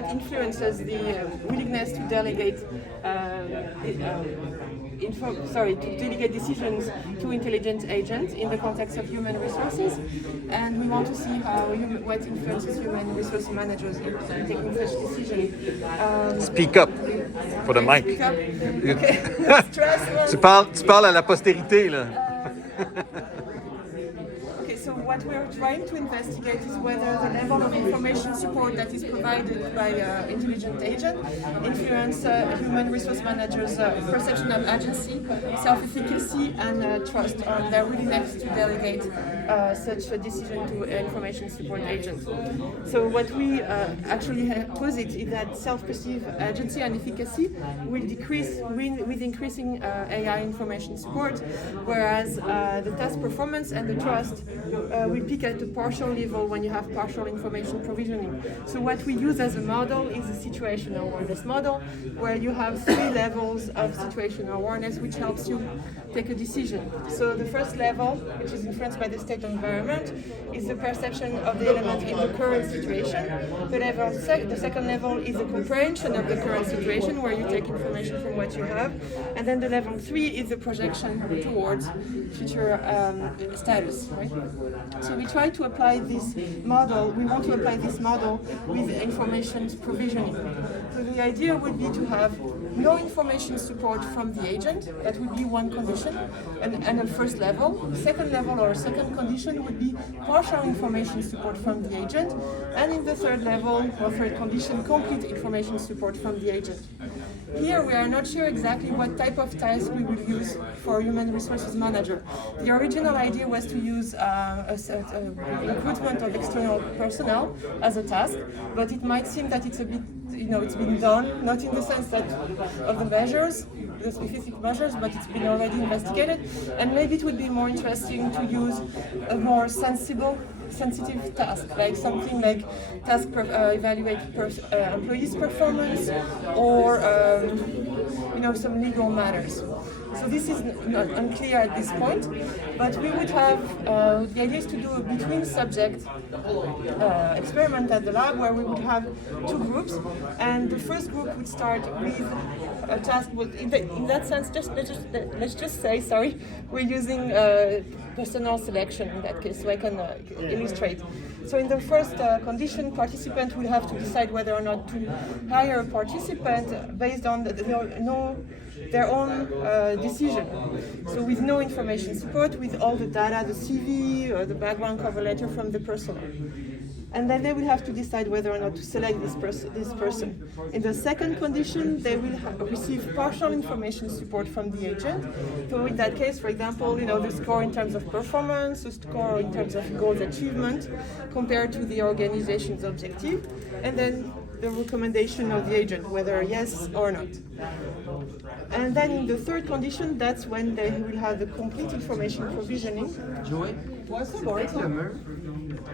what influences the willingness to delegate to delegate decisions to intelligent agents in the context of human resources, and we want to see what influences human resource managers in taking such decisions. Speak up for the mic. Speak up. Okay. tu parles à la postérité là. So what we're trying to investigate is whether the level of information support that is provided by intelligent agent influence human resource managers' perception of agency, self-efficacy, and trust on their willingness to delegate such a decision to information support agents. So what we actually posit is that self-perceived agency and efficacy will decrease with increasing AI information support, whereas the task performance and the trust we peak at a partial level when you have partial information provisioning. So what we use as a model is a situational awareness model, where you have 3 levels of situational awareness, which helps you take a decision. So the first level, which is influenced by the state environment, is the perception of the element in the current situation. The second level is a comprehension of the current situation, where you take information from what you have. And then the level 3 is the projection towards future status, right? So we try to apply this model, we want to apply this model with information provisioning. So the idea would be to have no information support from the agent. That would be one condition, and a first level. Second level or second condition would be partial information support from the agent, and in the third level or third condition, complete information support from the agent. Here we are not sure exactly what type of task we will use for human resources manager. The original idea was to use a recruitment of external personnel as a task, but it might seem that it's a bit, it's been done, not in the sense that of the measures, the specific measures, but it's been already investigated, and maybe it would be more interesting to use a more sensitive task, like something like evaluate employees' performance, or some legal matters. So this is not unclear at this point, but we would have, the idea is to do a between subject experiment at the lab, where we would have 2 groups, and the first group would start with a task. In that sense, let's just say, we're using personal selection in that case, so I can illustrate. So in the first condition, participant will have to decide whether or not to hire a participant based on their own decision. So with no information support, with all the data, the CV, the background cover letter from the persona. And then they will have to decide whether or not to select this person. In the second condition, they will receive partial information support from the agent. So in that case, for example, the score in terms of performance, the score in terms of goals achievement, compared to the organization's objective, and then the recommendation of the agent, whether yes or not. And then in the third condition, that's when they will have the complete information provisioning. Joey? Ouais, c'est bon, ça.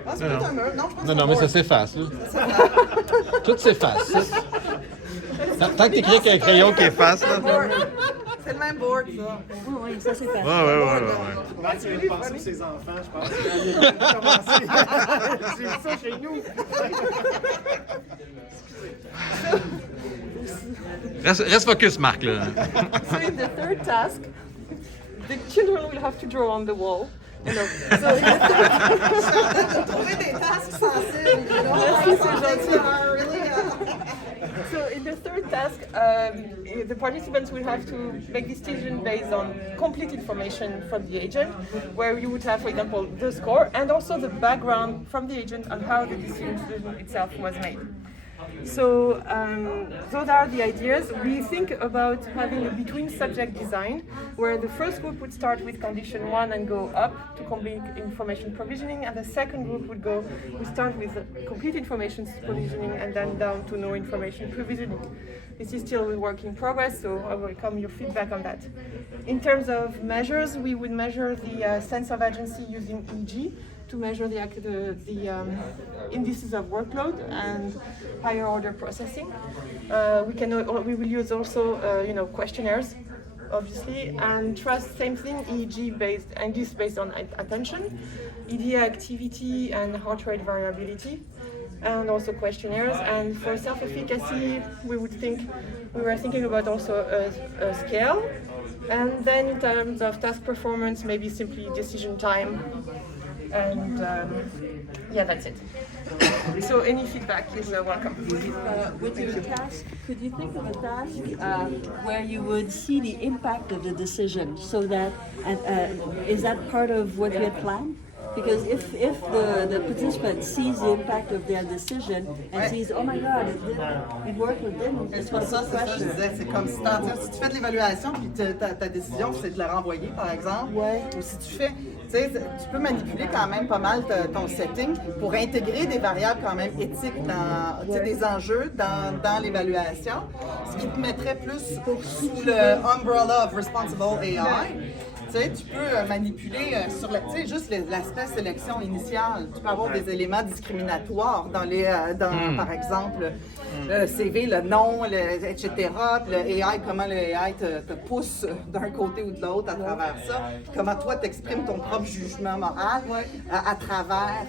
Ah, c'est pas un mur. Non, je pense Non, mais ça s'efface, là. Tout s'efface. Tant que t'écris avec un crayon qui efface, là. C'est le même board, ça. Oui, ça c'est facile. Ouais. Tu viens de penser à ses enfants, je pense. Il vient de commencer. J'ai vu ça chez nous. Reste focus, Marc, là. So in the third task, the children will have to draw on the wall. Trouver des tasks sensibles. So in the third task, the participants will have to make decision based on complete information from the agent, where you would have, for example, the score and also the background from the agent on how the decision itself was made. So those are the ideas. We think about having a between subject design, where the first group would start with condition 1 and go up to complete information provisioning, and the second group would start with complete information provisioning and then down to no information provisioning. This is still a work in progress, so I welcome your feedback on that. In terms of measures, we would measure the sense of agency using EEG to measure the indices of workload and higher order processing. We will use also questionnaires, obviously, and trust, same thing, EEG based, and this based on attention, EDA activity and heart rate variability. and also questionnaires. And for self-efficacy, we were thinking about also a scale. And then in terms of task performance, maybe simply decision time. And yeah, that's it. So any feedback is welcome. With your task, could you think of a task where you would see the impact of the decision, so that is that part of what you had planned? Because if the participant sees the impact of their decision and sees, oh my God, it worked, it didn't, C'est pour ça, c'est ça, je disais, c'est comme si, si tu fais de l'évaluation puis ta décision c'est de la renvoyer par exemple, ou si tu fais, tu sais, tu peux manipuler quand même pas mal ton setting pour intégrer des variables quand même éthiques dans, des enjeux dans l'évaluation, ce qui te mettrait plus sous le umbrella of responsible AI. Tu sais, tu peux manipuler sur juste l'aspect sélection initiale. Tu peux avoir des éléments discriminatoires par exemple, le CV, le nom, etc. Puis le AI, comment le AI te pousse d'un côté ou de l'autre à travers ça. Puis comment toi, tu exprimes ton propre jugement moral à travers...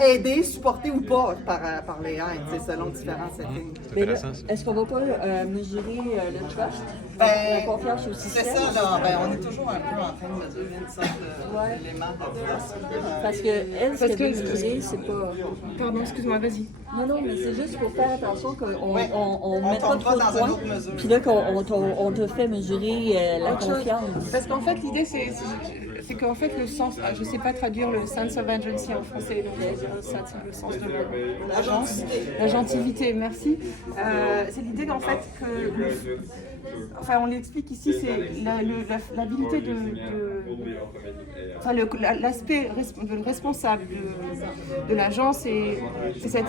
aider, supporter ou pas par l'AI, selon différents settings. Mais là, est-ce qu'on ne va pas mesurer le trust, la confiance au système? C'est ça, là. On est toujours un peu en train de mesurer une sorte d'élément de trust. Parce que elle, ce qu'elle veut mesurer, c'est pas... Pardon, excuse-moi, vas-y. Non, mais c'est juste pour faire attention qu'on ne mette pas tombe trop pas de dans une points, autre mesure. puis là qu'on te fait mesurer la confiance. Parce qu'en fait, l'idée, c'est qu'en fait, le sens, je ne sais pas traduire le sense of agency en français, donc je vais dire le sens de l'agence, l'agentivité, merci. C'est l'idée qu'en fait, enfin, on l'explique ici, c'est l'habilité enfin, l'aspect responsable de l'agence, et c'est cette,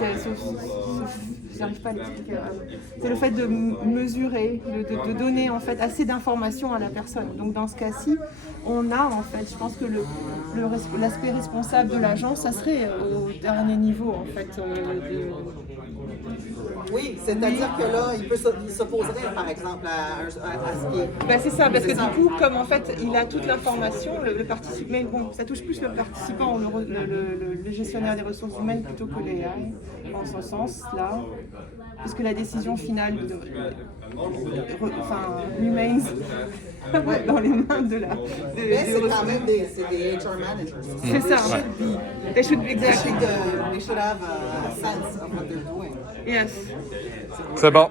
j'arrive pas à l'expliquer. C'est le fait de mesurer, de donner en fait assez d'informations à la personne. Donc dans ce cas-ci, on a en fait, je pense que l'aspect responsable de l'agence, ça serait au dernier niveau en fait. Oui, c'est-à-dire que là, il s'opposerait par exemple à ce qui est... Ben c'est ça, parce que du coup, comme en fait, il a toute l'information, le participant, mais bon, ça touche plus le participant, le gestionnaire des ressources humaines plutôt que les AI, en ce sens-là, puisque la décision finale remains dans les mains de la... Mais c'est quand même des HR managers. C'est ça. They should be exactly. They should have a sense of what they're doing. Yes. C'est bon.